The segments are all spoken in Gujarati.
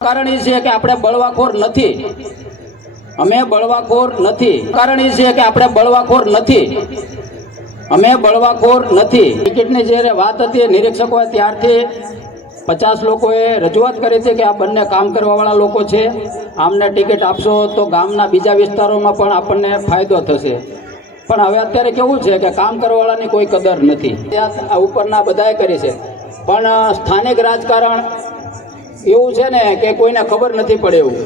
કારણ એ છે કે આપણે બળવાખોર નથી. અમે બળવાખોર નથી. કારણ એ છે કે આપણે બળવાખોર નથી. અમે બળવાખોર નથી. ટિકિટની જ્યારે વાત હતી નિરીક્ષકો ત્યારથી પચાસ લોકોએ રજૂઆત કરી હતી કે આ બંને કામ કરવાવાળા લોકો છે. આમને ટિકિટ આપશો તો ગામના બીજા વિસ્તારોમાં પણ આપણને ફાયદો થશે. પણ હવે અત્યારે કેવું છે કે કામ કરવાવાળાની કોઈ કદર નથી. આ ઉપરના બધાએ કરી છે. પણ સ્થાનિક રાજકારણ એવું છે ને કે કોઈને ખબર નથી પડે એવું.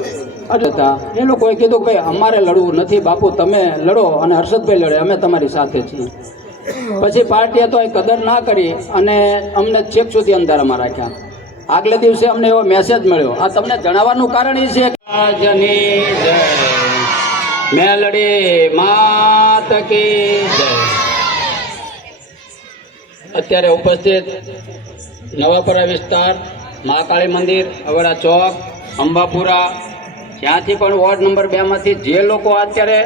હતા એ લોકોએ કીધું કે અમારે લડવું નથી બાપુ, તમે લડો અને હર્ષદભાઈ લડે, અમે તમારી સાથે છીએ. પછી પાર્ટીએ તો એ કદર ના કરી અને અમને છેક સુધી અંધારામાં રાખ્યા. આગલે દિવસે અમને એવો મેસેજ મળ્યો. આ તમને જણાવવાનું કારણ એ છે મેલડી માત કી અત્યારે ઉપસ્થિત નવાપરા વિસ્તાર મહાકાળી મંદિર અવરા ચોક, અંબાપુરા. જ્યાંથી પણ વોર્ડ નંબર બેમાંથી જે લોકો અત્યારે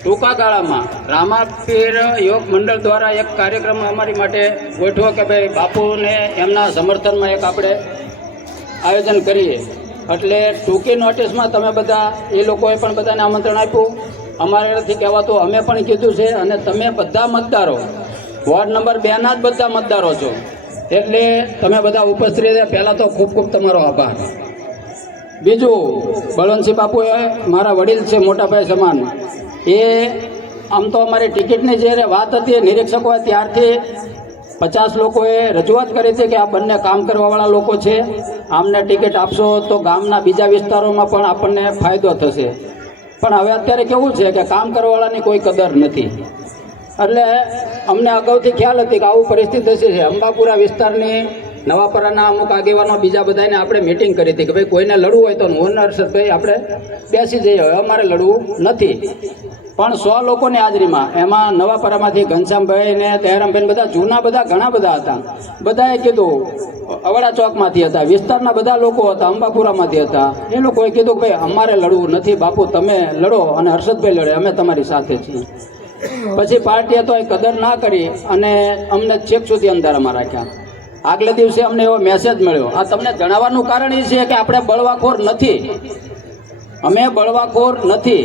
ટૂંકા ગાળામાં રામાપીર યોગ મંડળ દ્વારા એક કાર્યક્રમ અમારી માટે ગોઠવો કે ભાઈ બાપુને એમના સમર્થનમાં એક આપણે આયોજન કરીએ. એટલે ટૂંકી નોટિસમાં તમે બધા એ લોકોએ પણ બધાને આમંત્રણ આપ્યું. અમારે નથી કહેવાતું, અમે પણ કીધું છે અને તમે બધા મતદારો, વોર્ડ નંબર બેના જ બધા મતદારો છો. એટલે તમે બધા ઉપસ્થિત પહેલાં તો ખૂબ ખૂબ તમારો આભાર. બીજું, બળવંતસિંહ બાપુએ મારા વડીલ છે, મોટાભાઈ સમાન, એ આમ તો અમારી ટિકિટની જ્યારે વાત હતી નિરીક્ષકો ત્યારથી પચાસ લોકોએ રજૂઆત કરી હતી કે આ બંને કામ કરવાવાળા લોકો છે, આમને ટિકિટ આપશો તો ગામના બીજા વિસ્તારોમાં પણ આપણને ફાયદો થશે. પણ હવે અત્યારે કેવું છે કે કામ કરવાવાળાની કોઈ કદર નથી. એટલે અમને અગાઉથી ખ્યાલ હતી કે આવું પરિસ્થિતિ થશે છે. અંબાપુરા વિસ્તારની નવાપરાના અમુક આગેવાનો બીજા બધાને આપણે મિટિંગ કરી હતી કે ભાઈ કોઈને લડવું હોય તો હું હર્ષદભાઈ આપણે બેસી જઈએ. હવે અમારે લડવું નથી. પણ સો લોકોની હાજરીમાં, એમાં નવાપરામાંથી ઘનશ્યામભાઈ ને તહેરામભાઈ બધા, જૂના બધા, ઘણા બધા હતા. બધાએ કીધું અવડા ચોકમાંથી હતા. વિસ્તારના બધા લોકો હતા, અંબાપુરામાંથી હતા. એ લોકોએ કીધું કે ભાઈ, અમારે લડવું નથી. બાપુ, તમે લડો અને હર્ષદભાઈ લડે, અમે તમારી સાથે છીએ. પછી પાર્ટીએ તો એ કદર ના કરી અને અમને ચેક સુધી અંધારામાં રાખ્યા. આગલે દિવસે અમને એવો મેસેજ મળ્યો. આ તમને જણાવવાનું કારણ એ છે કે આપણે બળવાખોર નથી. અમે બળવાખોર નથી.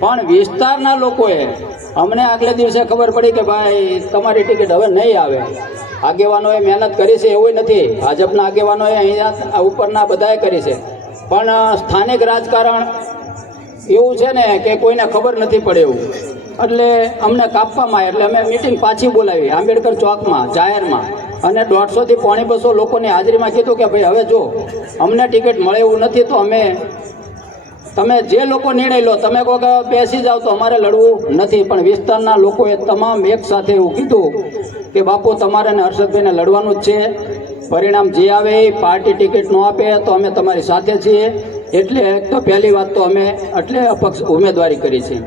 પણ વિસ્તારના લોકોએ અમને આગલે દિવસે ખબર પડી કે ભાઈ, તમારી ટિકિટ હવે નહીં આવે. આગેવાનોએ મહેનત કરી છે એવું નથી. ભાજપના આગેવાનોએ અહીંયા ઉપરના બધાએ કરી છે. પણ સ્થાનિક રાજકારણ એવું છે ને કે કોઈને ખબર નથી પડે એવું. એટલે અમને કાપવામાં એટલે અમે મિટિંગ પાછી બોલાવી. આંબેડકર ચોકમાં, જાહેરમાં. અને દોઢસોથી પોણી બસો લોકોની હાજરીમાં કીધું કે ભાઈ, હવે જો, અમને ટિકિટ મળે એવું નથી, તો અમે, તમે જે લોકો નિર્ણય લો, તમે કહો કે બેસી જાઓ, તો અમારે લડવું નથી. પણ વિસ્તારના લોકોએ તમામ એક સાથે એવું કીધું કે બાપુ, તમારે અને હર્ષદભાઈને લડવાનું જ છે. પરિણામ જે આવે એ પાર્ટી ટિકિટ ન આપે, તો અમે તમારી સાથે છીએ. એટલે તો પહેલી વાત તો અમે, એટલે અપક્ષ ઉમેદવારી કરી છે.